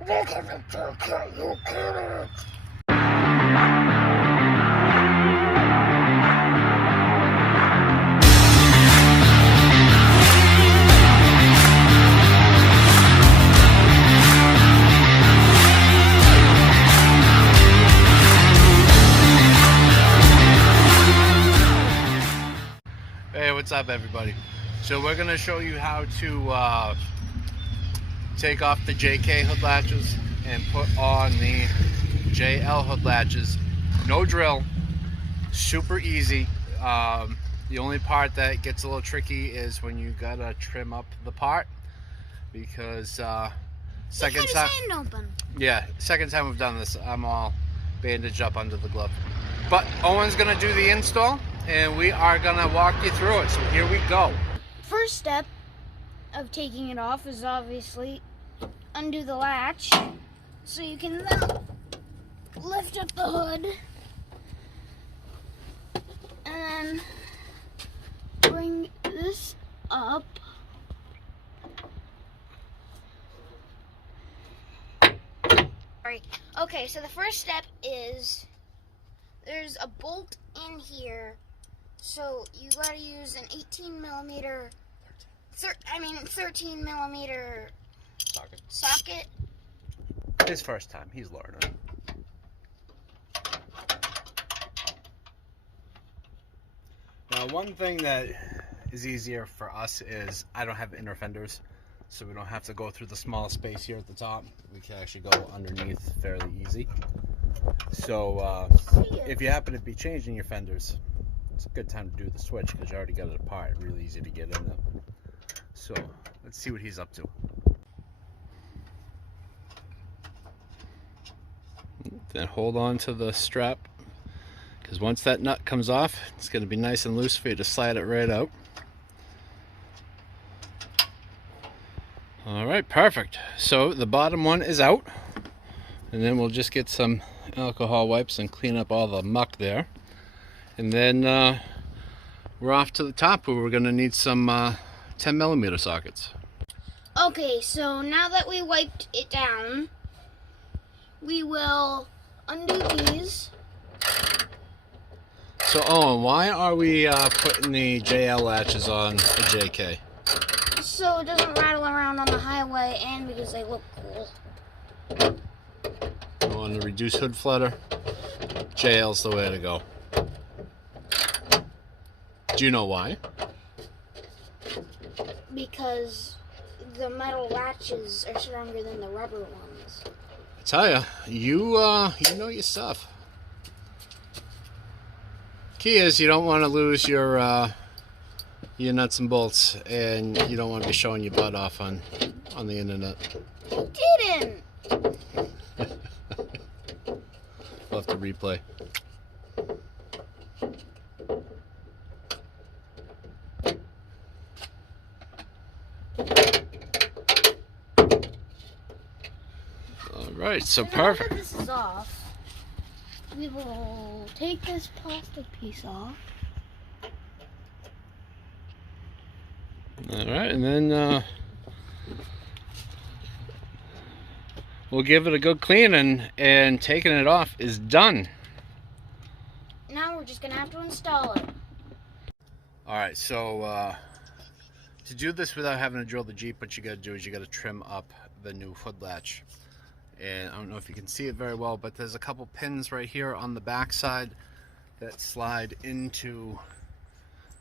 Welcome to JL HOOD LATCHES. Hey, what's up everybody? So we're going to show you how to take off the JK hood latches and put on the JL hood latches. No drill, super easy. The only part that gets a little tricky is when you gotta trim up the part, because second time, yeah, second time we've done this, I'm all bandaged up under the glove. But Owen's gonna do the install and we are gonna walk you through it. So here we go. First step of taking it off is obviously undo the latch, so you can then lift up the hood and then bring this up. Alright, okay, so the first step is there's a bolt in here, so you gotta use an 13 millimeter socket. His first time, he's learning. Now, one thing that is easier for us is I don't have inner fenders, so we don't have to go through the small space here at the top. We can actually go underneath fairly easy. So if you happen to be changing your fenders, it's a good time to do the switch because you already got it apart. Really easy to get in there. So let's see what he's up to. Then hold on to the strap, because once that nut comes off, it's going to be nice and loose for you to slide it right out. Alright, perfect. So the bottom one is out, and then we'll just get some alcohol wipes and clean up all the muck there. And then we're off to the top, where we're going to need some 10 millimeter sockets. Okay, so now that we wiped it down, we will undo these. So Owen, why are we putting the JL latches on a JK? So it doesn't rattle around on the highway, and because they look cool. On the reduced hood flutter, JL's the way to go. Do you know why? Because the metal latches are stronger than the rubber ones. I tell ya, you know your stuff. Key is you don't want to lose your nuts and bolts, and you don't want to be showing your butt off on the internet. You didn't. We'll have to replay. Alright, so perfect. Now that this is off, we will take this plastic piece off. Alright, and then we'll give it a good clean, and taking it off is done. Now we're just going to have to install it. Alright, so to do this without having to drill the Jeep, what you got to do is you got to trim up the new hood latch. And I don't know if you can see it very well, but there's a couple pins right here on the back side that slide into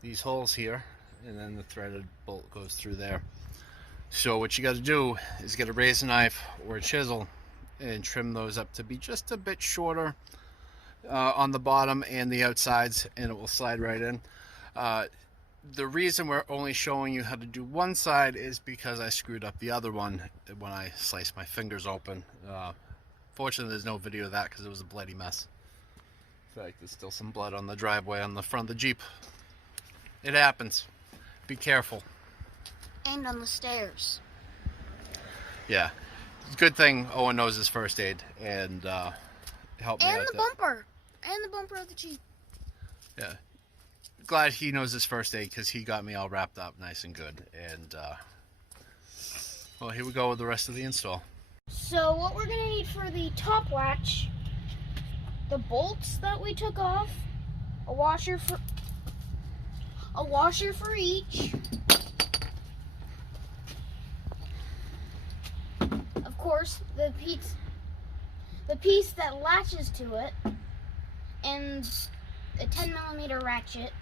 these holes here, and then the threaded bolt goes through there. So what you got to do is get a razor knife or a chisel and trim those up to be just a bit shorter on the bottom and the outsides, and it will slide right in. The reason we're only showing you how to do one side is because I screwed up the other one when I sliced my fingers open. Fortunately, there's no video of that because it was a bloody mess. In fact, there's still some blood on the driveway on the front of the Jeep. It happens. Be careful. And on the stairs. Yeah. Good thing Owen knows his first aid and helped me out. And the bumper. And the bumper of the Jeep. Yeah. Glad he knows his first aid, because he got me all wrapped up nice and good. And well, here we go with the rest of the install. So what we're gonna need for the top latch, the bolts that we took off, a washer for each. Of course, the piece that latches to it, and a 10mm ratchet.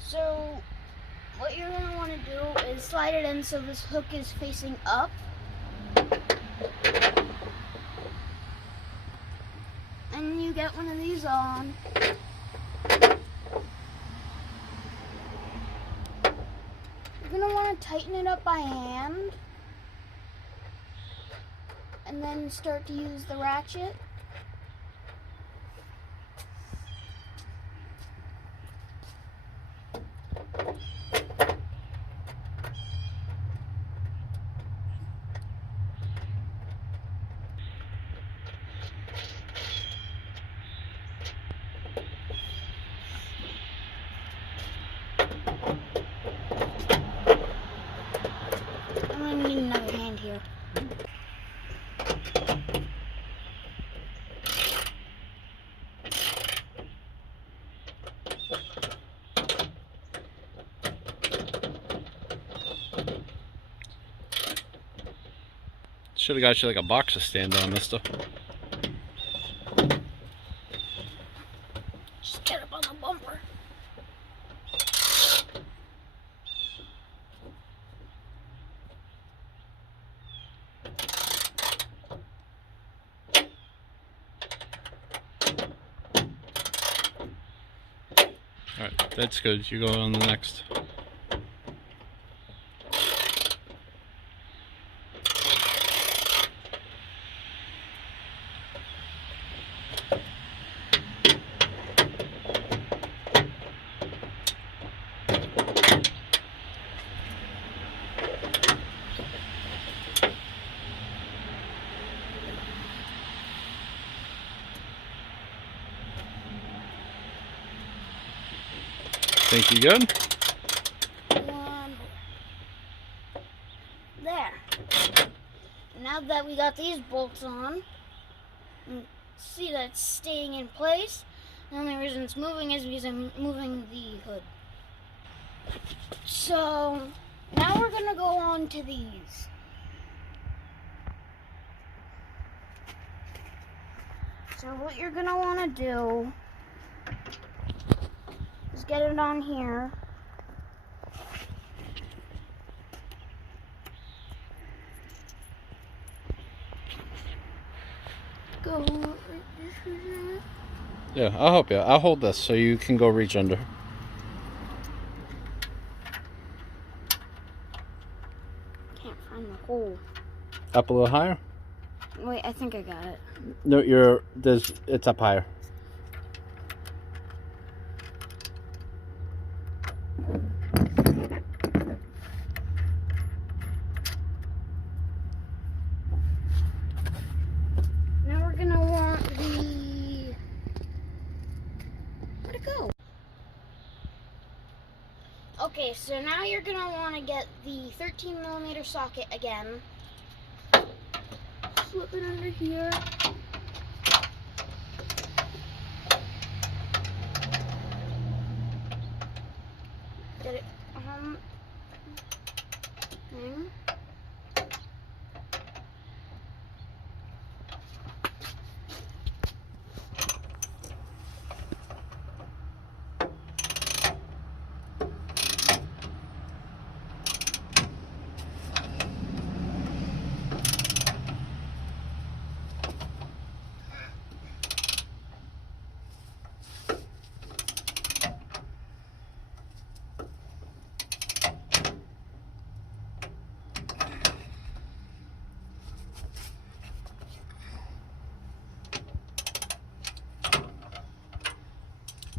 So what you're going to want to do is slide it in so this hook is facing up. And you get one of these on. You're going to want to tighten it up by hand. And then start to use the ratchet. I'm going to need another hand here. Should have got you like a box to stand on, mister. Just get up on the bumper. Alright, that's good. You go on the next. Think you good? One. There. Now that we got these bolts on, you see that it's staying in place. The only reason it's moving is because I'm moving the hood. So now we're gonna go on to these. So what you're gonna wanna do is get it on here. Go. Yeah, I'll help you. I'll hold this so you can go reach under. Can't find the hole. Up a little higher? Wait, I think I got it. No, it's up higher. Now we're gonna want the... Where'd it go? Okay, so now you're gonna want to get the 13mm socket again. Slip it under here. Get it thing.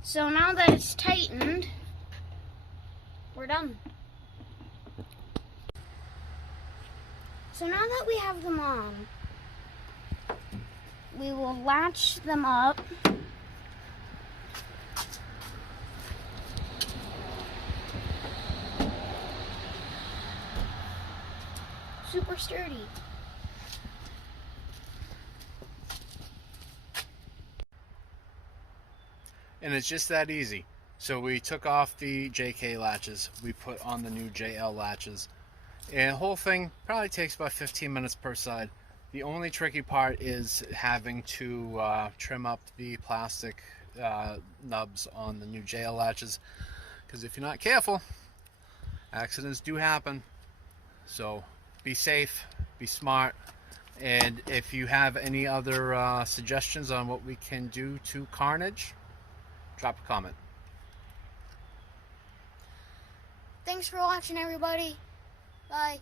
So now that it's tightened, we're done. So now that we have them on, we will latch them up. Super sturdy. And it's just that easy. So we took off the JK latches, we put on the new JL latches, and the whole thing probably takes about 15 minutes per side. The only tricky part is having to trim up the plastic nubs on the new JL latches, because if you're not careful, accidents do happen. So be safe, be smart, and if you have any other suggestions on what we can do to Carnage, drop a comment. Thanks for watching, everybody. Bye.